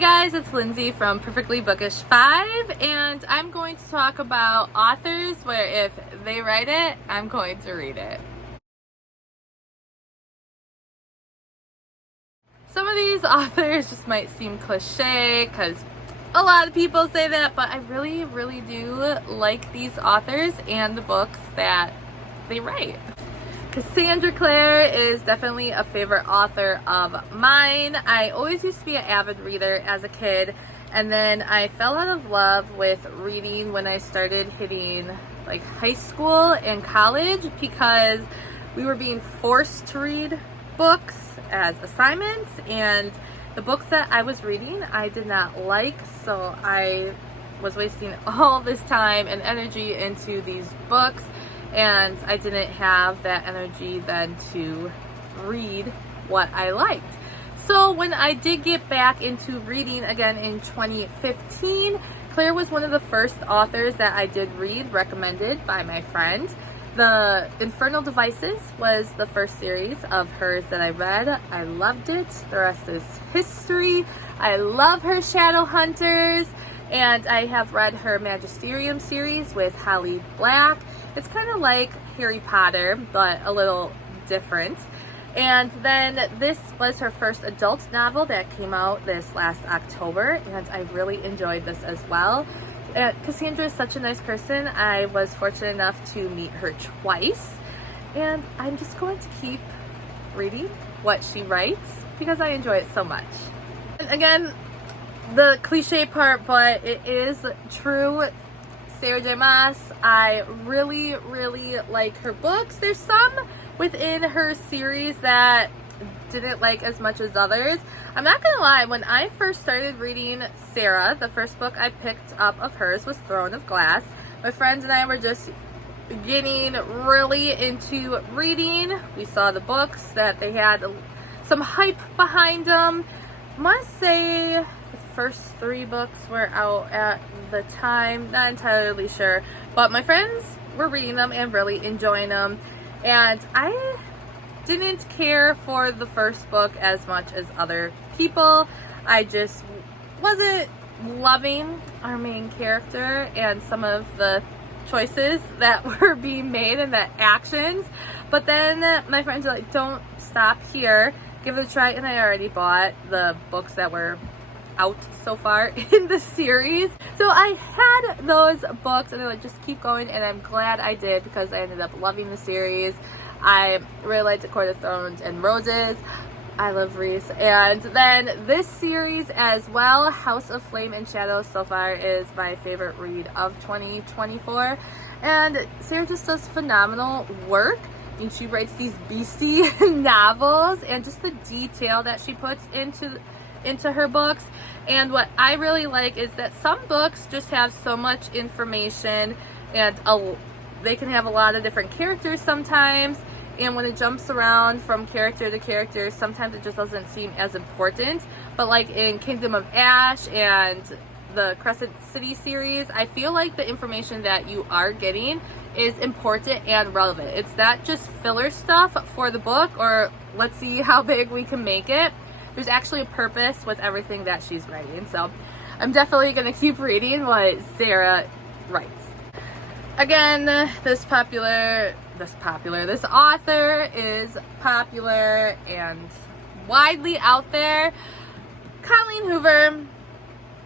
guys, it's Lindsay from Perfectly Bookish 5, and I'm going to talk about authors where if they write it, I'm going to read it. Some of these authors just might seem cliche because a lot of people say that, but I really do like these authors and the books that they write. Cassandra Clare is definitely a favorite author of mine. I always used to be an avid reader as a kid, and then I fell out of love with reading when I started hitting like high school and college because we were being forced to read books as assignments, and the books that I was reading I did not like, so I was wasting all this time and energy into these books, and I didn't have that energy then to read what I liked. So when I did get back into reading again in 2015, Claire was one of the first authors that I did read, recommended by my friend. The Infernal Devices was the first series of hers that I read. I loved it. The rest is history. I love her Shadowhunters, and I have read her Magisterium series with Holly Black. It's kind of like Harry Potter, but a little different. And then this was her first adult novel that came out this last October, and I really enjoyed this as well. Cassandra is such a nice person. I was fortunate enough to meet her twice, and I'm just going to keep reading what she writes because I enjoy it so much. And again, the cliche part, but it is true. Sarah J. Maas, I really like her books. There's some within her series that didn't like as much as others. I'm not gonna lie, when I first started reading Sarah, the first book I picked up of hers was Throne of Glass. My friends and I were just getting really into reading. We saw the books that they had some hype behind them. I must say the first 3 books were out at the time, not entirely sure, but my friends were reading them and really enjoying them, and I didn't care for the first book as much as other people. I just wasn't loving our main character and some of the choices that were being made and the actions. But then my friends were like, don't stop here, give it a try, and I already bought the books that were out so far in the series. So I had those books and they're like, just keep going, and I'm glad I did because I ended up loving the series. I really liked A Court of Thorns and Roses. I love Reese. And then this series as well, House of Flame and Shadow, so far is my favorite read of 2024. And Sarah just does phenomenal work. I mean, she writes these beastie novels, and just the detail that she puts into her books. And what I really like is that some books just have so much information, and they can have a lot of different characters sometimes, and when it jumps around from character to character, sometimes it just doesn't seem as important. But like in Kingdom of Ash and the Crescent City series, I feel like the information that you are getting is important and relevant. It's not just filler stuff for the book, or let's see how big we can make it. There's actually a purpose with everything that she's writing. So I'm definitely going to keep reading what Sarah writes. Again, this author is popular and widely out there. Colleen Hoover.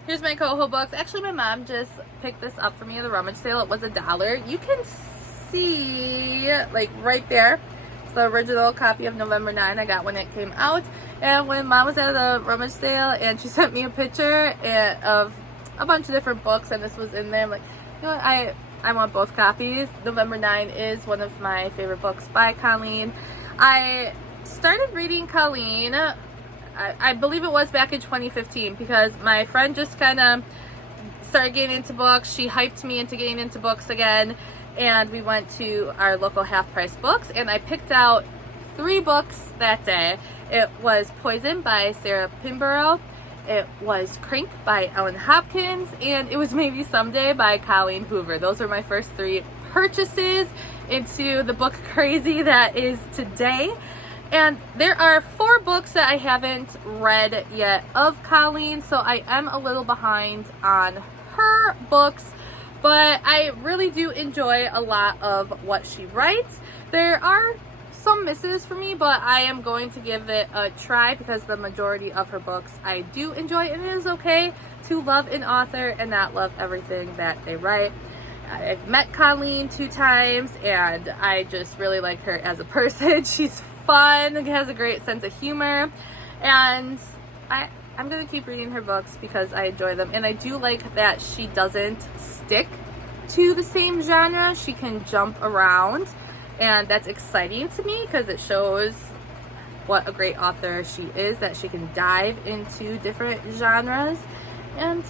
Here's my Coho books. Actually, my mom just picked this up for me at the rummage sale. It was $1. You can see, like right there, it's the original copy of November 9. I got when it came out. And when Mom was at the rummage sale and she sent me a picture of a bunch of different books, and this was in there, I'm like, you know what, I want both copies. November 9 is one of my favorite books by Colleen. I started reading Colleen, I believe it was back in 2015, because my friend just kind of started getting into books. She hyped me into getting into books again, and we went to our local half-price books, and I picked out 3 books that day. It was Poison by Sarah Pinborough, it was Crank by Ellen Hopkins, and it was Maybe Someday by Colleen Hoover. Those were my first 3 purchases into the book crazy that is today. And there are 4 books that I haven't read yet of Colleen, so I am a little behind on her books, but I really do enjoy a lot of what she writes. There are some misses for me, but I am going to give it a try because the majority of her books I do enjoy, and it is okay to love an author and not love everything that they write. I've met Colleen 2 times and I just really like her as a person. She's fun, has a great sense of humor, and I'm gonna keep reading her books because I enjoy them. And I do like that she doesn't stick to the same genre. She can jump around, and that's exciting to me because it shows what a great author she is, that she can dive into different genres. And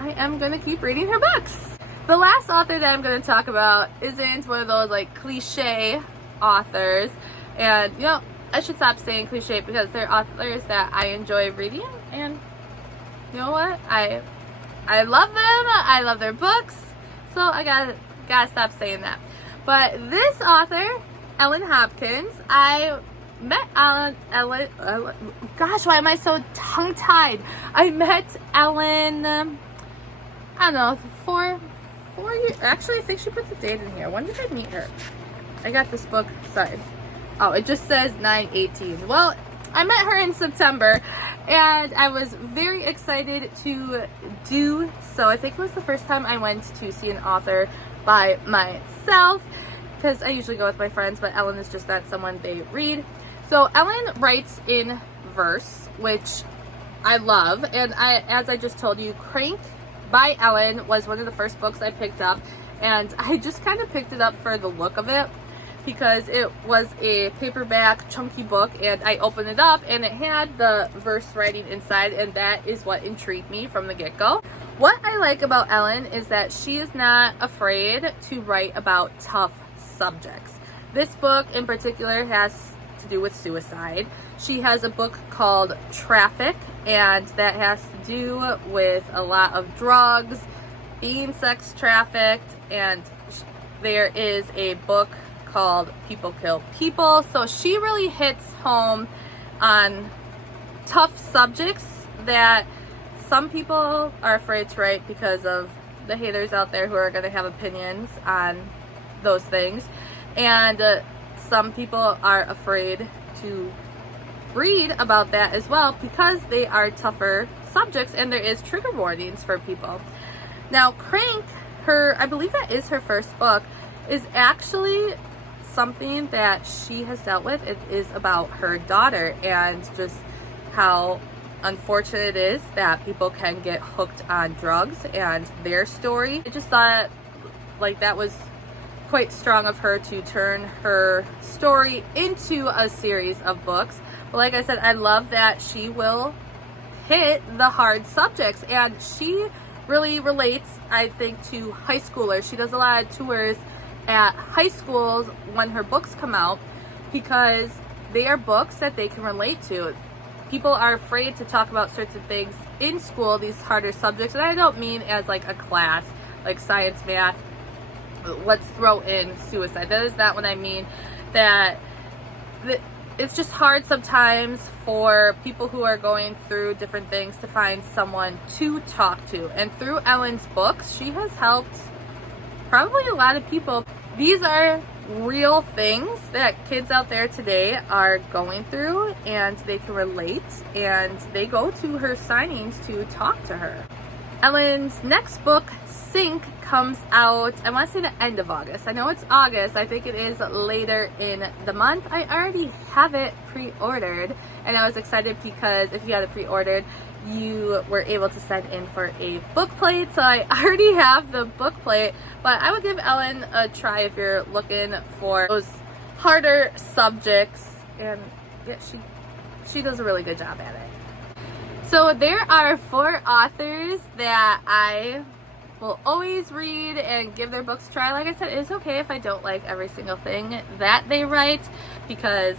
I am gonna keep reading her books. The last author that I'm gonna talk about isn't one of those like cliche authors, and you know, I should stop saying cliche because they're authors that I enjoy reading, and you know what, I love them, I love their books, so I gotta stop saying that. But this author, Ellen Hopkins, I met Ellen, gosh, why am I so tongue-tied? I met Ellen, I don't know, 4 years, actually I think she put the date in here. When did I meet her? I got this book, sorry. Oh, it just says 9/18. Well, I met her in September, and I was very excited to do so. I think it was the first time I went to see an author by myself, because I usually go with my friends, but Ellen is just not someone they read. So Ellen writes in verse, which I love, and as I just told you, Crank by Ellen was one of the first books I picked up, and I just kind of picked it up for the look of it because it was a paperback chunky book, and I opened it up and it had the verse writing inside, and that is what intrigued me from the get-go. What I like about Ellen is that she is not afraid to write about tough subjects. This book in particular has to do with suicide. She has a book called Traffic, and that has to do with a lot of drugs, being sex trafficked, and there is a book called People Kill People. So she really hits home on tough subjects that some people are afraid to write because of the haters out there who are going to have opinions on those things, and some people are afraid to read about that as well because they are tougher subjects and there is trigger warnings for people. Now Crank, I believe that is her first book, is actually something that she has dealt with. It is about her daughter and just how unfortunate it is that people can get hooked on drugs and their story. I just thought like that was quite strong of her to turn her story into a series of books. But like I said, I love that she will hit the hard subjects, and she really relates, I think, to high schoolers. She does a lot of tours at high schools when her books come out because they are books that they can relate to. People are afraid to talk about certain things in school, these harder subjects, and I don't mean as like a class, like science, math, let's throw in suicide. That is not what I mean. That it's just hard sometimes for people who are going through different things to find someone to talk to. And through Ellen's books, she has helped probably a lot of people. These are real things that kids out there today are going through, and they can relate, and they go to her signings to talk to her. Ellen's next book, Sink, comes out, I want to say the end of August. I know it's August. I think it is later in the month. I already have it pre-ordered, and I was excited because if you had it pre-ordered, you were able to send in for a book plate. So I already have the book plate, but I would give Ellen a try if you're looking for those harder subjects, and yeah, she does a really good job at it. So there are 4 authors that I will always read and give their books a try. Like I said, it's okay if I don't like every single thing that they write, because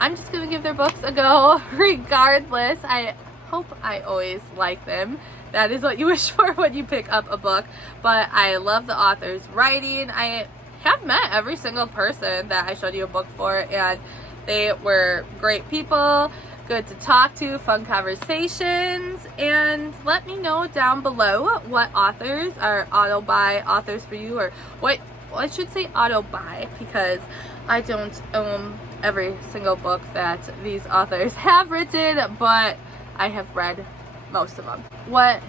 I'm just gonna give their books a go regardless. I hope I always like them. That is what you wish for when you pick up a book. But I love the author's writing. I have met every single person that I showed you a book for, and They were great people, good to talk to, fun conversations, and let me know down below what authors are auto-buy authors for you, or what, well, I should say auto-buy because I don't own every single book that these authors have written, but I have read most of them. What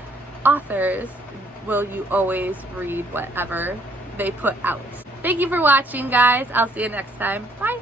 authors will you always read whatever they put out? Thank you for watching, guys. I'll see you next time. Bye.